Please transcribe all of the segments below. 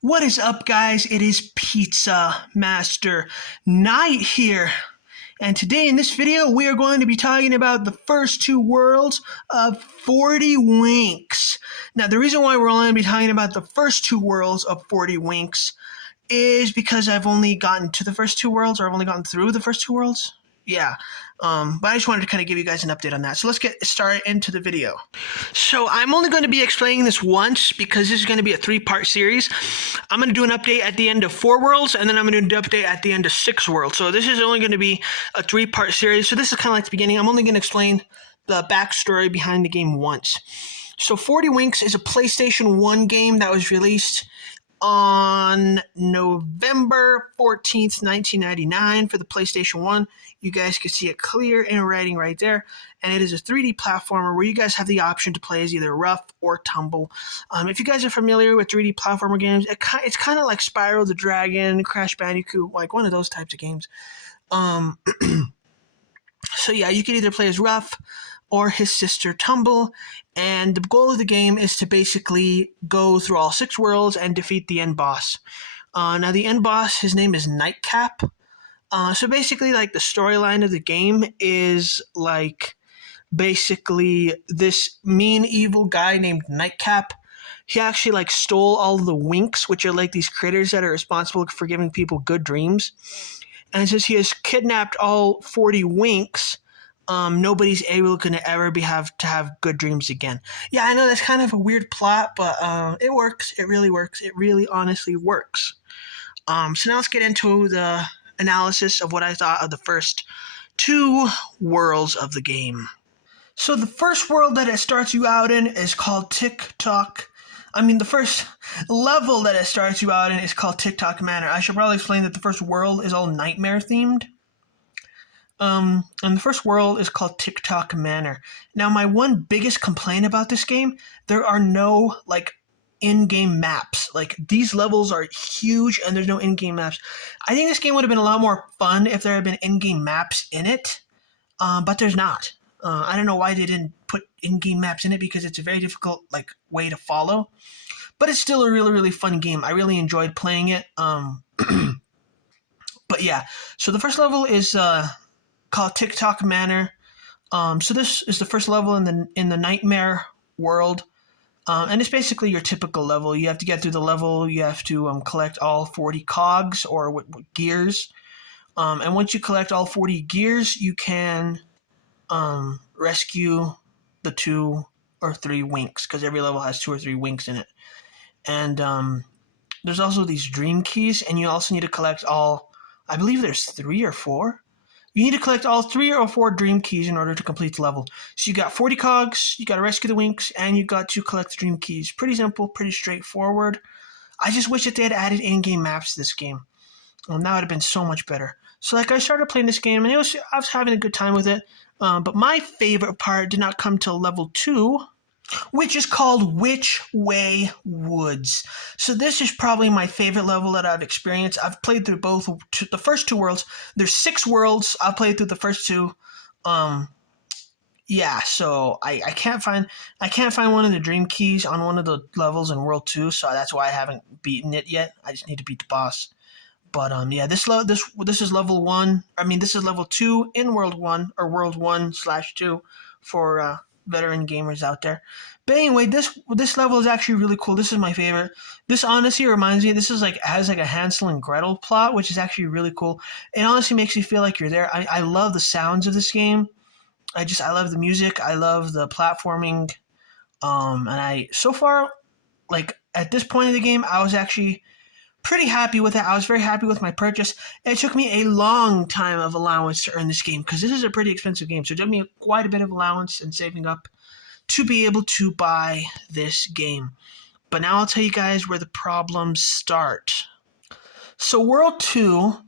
What is up, guys? It is Pizza Master Knight here. And today in this video, we are going to be talking about the first two worlds of 40 Winks. Now, the reason why we're only going to be talking about the first two worlds of 40 Winks is because I've only gotten to the first two worlds, or I've only gotten through the first two worlds. Yeah. But I just wanted to kind of give you guys an update on that. So let's get started into the video. So I'm only going to be explaining this once because this is going to be a 3-part series. I'm going to do an update at the end of 4 worlds, and then I'm going to do an update at the end of 6 worlds. So this is only going to be a 3-part series. So this is kind of like the beginning. I'm only going to explain the backstory behind the game once. So 40 Winks is a PlayStation 1 game that was released on November 14th, 1999 for the PlayStation 1. You guys can see it clear in writing right there. And it is a 3D platformer where you guys have the option to play as either rough or tumble. If you guys are familiar with 3D platformer games, it's kind of like Spyro the Dragon, Crash Bandicoot, like one of those types of games. So yeah, you can either play as rough or his sister Tumble, and the goal of the game is to basically go through all 6 worlds and defeat the end boss. Now the end boss, his name is Nightcap. So basically, like, the storyline of the game is like basically this mean evil guy named Nightcap. He actually like stole all the winks, which are like these critters that are responsible for giving people good dreams. And since he has kidnapped all 40 winks, nobody's going to ever have good dreams again. Yeah, I know that's kind of a weird plot, but it works. It really works. It really honestly works. So now let's get into the analysis of what I thought of the first 2 worlds of the game. So the first world that it starts you out in is called Tock. The first level that it starts you out in is called Tock Manor. I should probably explain that the first world is all nightmare themed. And the first world is called Tock Manor. Now, my one biggest complaint about this game, there are no, in-game maps. These levels are huge, and there's no in-game maps. I think this game would have been a lot more fun if there had been in-game maps in it, but there's not. I don't know why they didn't put in-game maps in it, because it's a very difficult, way to follow. But it's still a really, really fun game. I really enjoyed playing it. But yeah, so the first level is called Tock Manor. So this is the first level in the Nightmare world. And it's basically your typical level. You have to get through the level. You have to collect all 40 cogs or gears. And once you collect all 40 gears, you can rescue the 2 or 3 winks, because every level has 2 or 3 winks in it. And there's also these dream keys, and you also need to collect all, I believe there's 3 or 4. You need to collect all 3 or 4 dream keys in order to complete the level. So you got 40 cogs, you got to rescue the winks, and you got to collect the dream keys. Pretty simple, pretty straightforward. I just wish that they had added in-game maps to this game. Well, that would have been so much better. So I started playing this game, and I was having a good time with it. But my favorite part did not come till level 2, which is called Which Way Woods. So this is probably my favorite level that I've experienced. I've played through the first 2 worlds. There's 6 worlds. I've played through the first 2. Yeah, so I can't find one of the dream keys on one of the levels in World 2, so that's why I haven't beaten it yet. I just need to beat the boss. But yeah, this is level 1. This is level 2 in World 1, or World 1/2 for veteran gamers out there. But anyway, this level is actually really cool. This is my favorite. This honestly reminds me, this is has a Hansel and Gretel plot, which is actually really cool. It honestly makes you feel like you're there. I love the sounds of this game. I love the music. I love the platforming. And so far, at this point of the game, I was actually pretty happy with it. I was very happy with my purchase. It took me a long time of allowance to earn this game, because this is a pretty expensive game. So it took me quite a bit of allowance and saving up to be able to buy this game. But now I'll tell you guys where the problems start. So World 2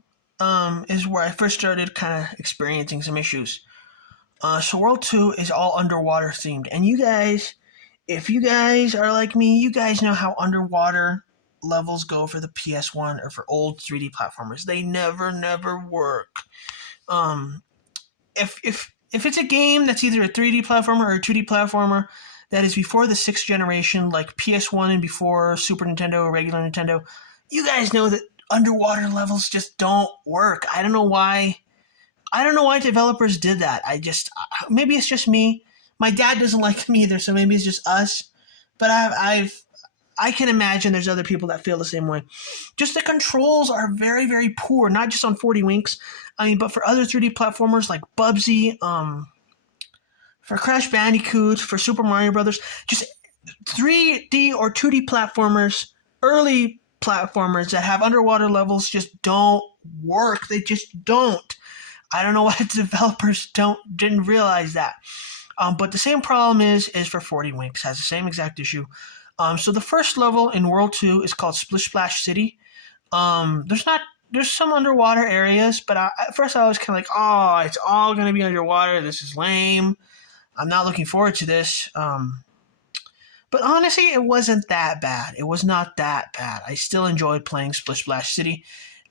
is where I first started kind of experiencing some issues. So World 2 is all underwater themed. And you guys, if you guys are like me, you guys know how underwater levels go for the PS1 or for old 3D platformers. They never work. If it's a game that's either a 3D platformer or a 2D platformer that is before the 6th generation, like PS1 and before Super Nintendo, regular Nintendo, you guys know that underwater levels just don't work. I don't know why. I don't know why developers did that. Maybe it's just me. My dad doesn't like them either, so maybe it's just us. But I can imagine there's other people that feel the same way. Just the controls are very, very poor, not just on 40 Winks. I mean, but for other 3D platformers like Bubsy, for Crash Bandicoot, for Super Mario Brothers, just 3D or 2D platformers, early platformers that have underwater levels just don't work. They just don't. I don't know why the developers didn't realize that. But the same problem is for 40 Winks, has the same exact issue. So the first level in World 2 is called Splish Splash City. There's some underwater areas, but at first I was kind of like, oh, it's all going to be underwater. This is lame. I'm not looking forward to this. But honestly, it wasn't that bad. It was not that bad. I still enjoyed playing Splish Splash City.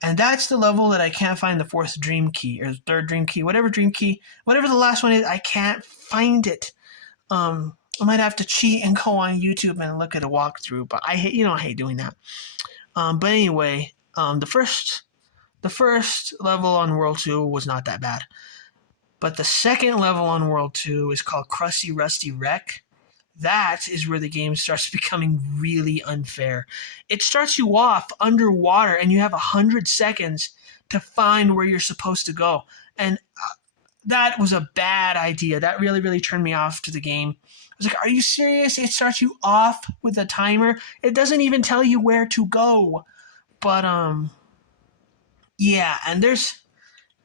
And that's the level that I can't find the 4th Dream Key, or the 3rd Dream Key, whatever the last one is, I can't find it. I might have to cheat and go on YouTube and look at a walkthrough, but I hate doing that. But anyway, the first level on World 2 was not that bad. But the second level on World 2 is called Krusty Rusty Wreck. That is where the game starts becoming really unfair. It starts you off underwater, and you have 100 seconds to find where you're supposed to go. And that was a bad idea. That really, really turned me off to the game. I was like, are you serious? It starts you off with a timer. It doesn't even tell you where to go. But, yeah, and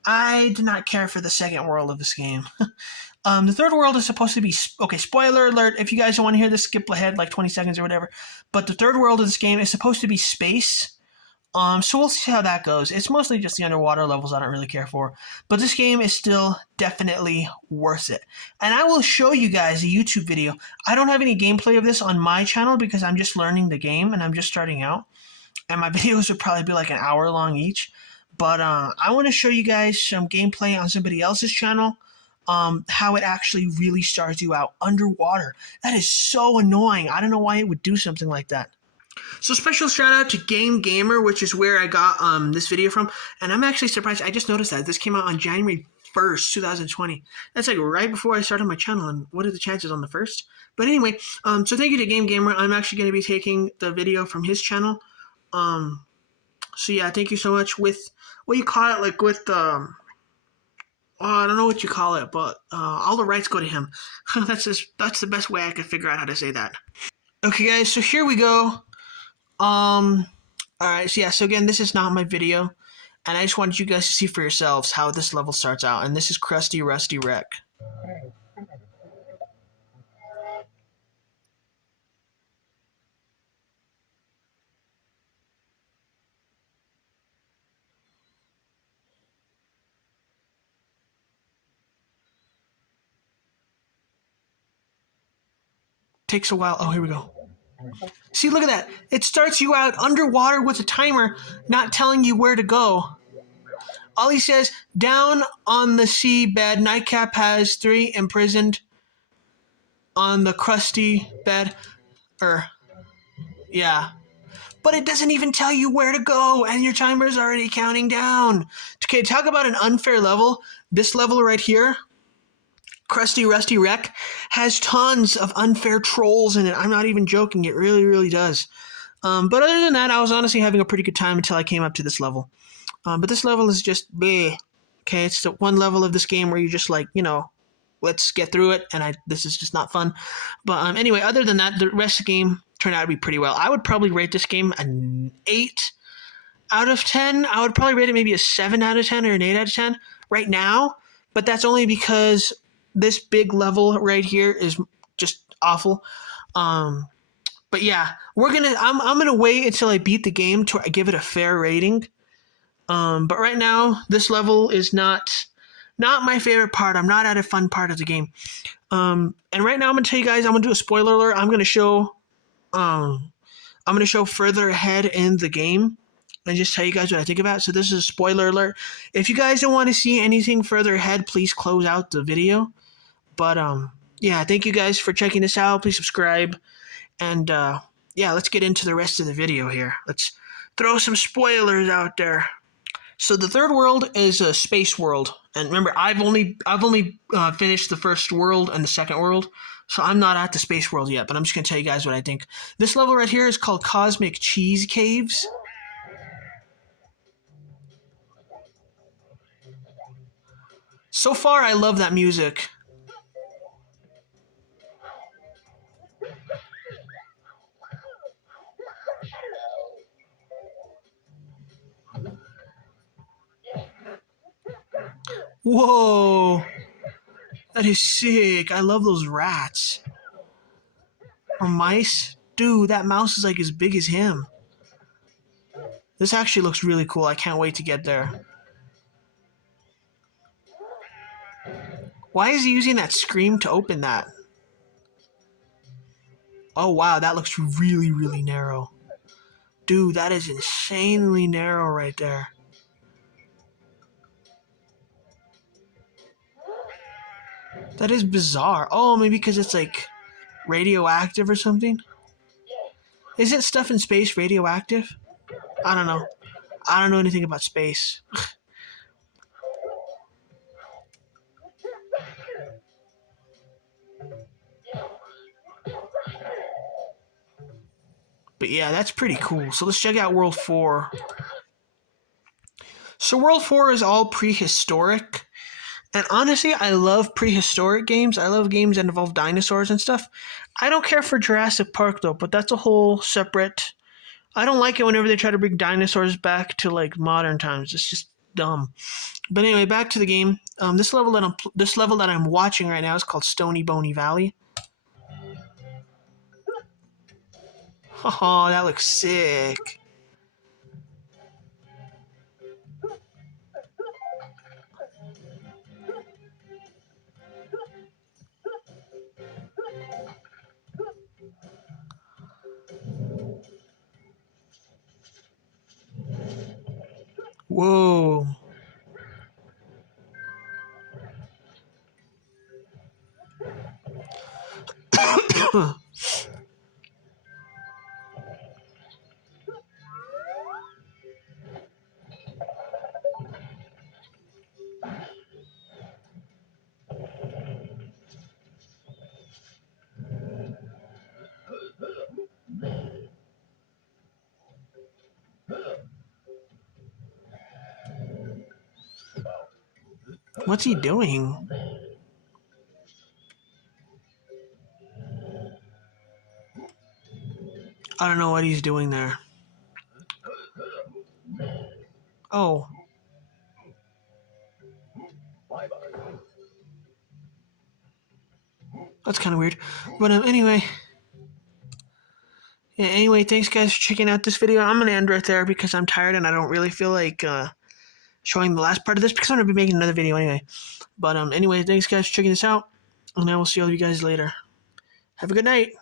I did not care for the second world of this game. The third world is supposed to be, okay, spoiler alert, if you guys don't want to hear this, skip ahead like 20 seconds or whatever. But the third world of this game is supposed to be space. So we'll see how that goes. It's mostly just the underwater levels I don't really care for. But this game is still definitely worth it. And I will show you guys a YouTube video. I don't have any gameplay of this on my channel because I'm just learning the game and I'm just starting out. And my videos would probably be like an hour long each. But I want to show you guys some gameplay on somebody else's channel. How it actually really starts you out underwater. That is so annoying. I don't know why it would do something like that. So special shout out to Game Gamer, which is where I got this video from. And I'm actually surprised. I just noticed that this came out on January 1st, 2020. That's like right before I started my channel. And what are the chances on the 1st? But anyway, so thank you to Game Gamer. I'm actually going to be taking the video from his channel. So yeah, thank you so much. With what you call it, like with I don't know what you call it, but all the rights go to him. That's the best way I could figure out how to say that. Okay, guys, so here we go. Alright, so yeah, so again, this is not my video, and I just wanted you guys to see for yourselves how this level starts out, and this is Krusty Rusty Wreck. Takes a while. Oh, here we go. See, look at that. It starts you out underwater with a timer, not telling you where to go. All he says, down on the sea bed, Nightcap has 3 imprisoned on the crusty bed. Yeah. But it doesn't even tell you where to go, and your timer's already counting down. Okay, talk about an unfair level. This level right here, Krusty Rusty Wreck, has tons of unfair trolls in it. I'm not even joking. It really, really does. But other than that, I was honestly having a pretty good time until I came up to this level. But this level is just bleh. Okay, it's the one level of this game where you just like, let's get through it, and this is just not fun. But anyway, other than that, the rest of the game turned out to be pretty well. I would probably rate this game an 8 out of 10. I would probably rate it maybe a 7 out of 10 or an 8 out of 10 right now. But that's only because this big level right here is just awful. But yeah, I'm gonna wait until I beat the game to give it a fair rating. But right now, this level is not my favorite part. I'm not at a fun part of the game. And right now, I'm gonna tell you guys, I'm gonna do a spoiler alert. I'm gonna show further ahead in the game and just tell you guys what I think about it. So this is a spoiler alert. If you guys don't want to see anything further ahead, please close out the video. But yeah, thank you guys for checking this out. Please subscribe. And yeah, let's get into the rest of the video here. Let's throw some spoilers out there. So the third world is a space world, and remember, I've only finished the first world and the second world, so I'm not at the space world yet. But I'm just gonna tell you guys what I think. This level right here is called Cosmic Cheese Caves. So far, I love that music. Whoa! That is sick. I love those rats. Or mice. Dude, that mouse is like as big as him. This actually looks really cool. I can't wait to get there. Why is he using that scream to open that? Oh wow, that looks really, really narrow. Dude, that is insanely narrow right there. That is bizarre. Oh, maybe because it's like radioactive or something? Isn't stuff in space radioactive? I don't know. I don't know anything about space. But yeah, that's pretty cool. So let's check out World 4. So World 4 is all prehistoric. And honestly, I love prehistoric games. I love games that involve dinosaurs and stuff. I don't care for Jurassic Park though, but that's a whole separate... I don't like it whenever they try to bring dinosaurs back to like modern times. It's just dumb. But anyway, back to the game. This level that I'm watching right now is called Stony Boney Valley. Oh, that looks sick. Whoa. What's he doing? I don't know what he's doing there. Oh. That's kind of weird. But anyway. Yeah, anyway, thanks guys for checking out this video. I'm going to end right there because I'm tired and I don't really feel like showing the last part of this because I'm going to be making another video anyway. But anyway, thanks guys for checking this out. And I will see all of you guys later. Have a good night.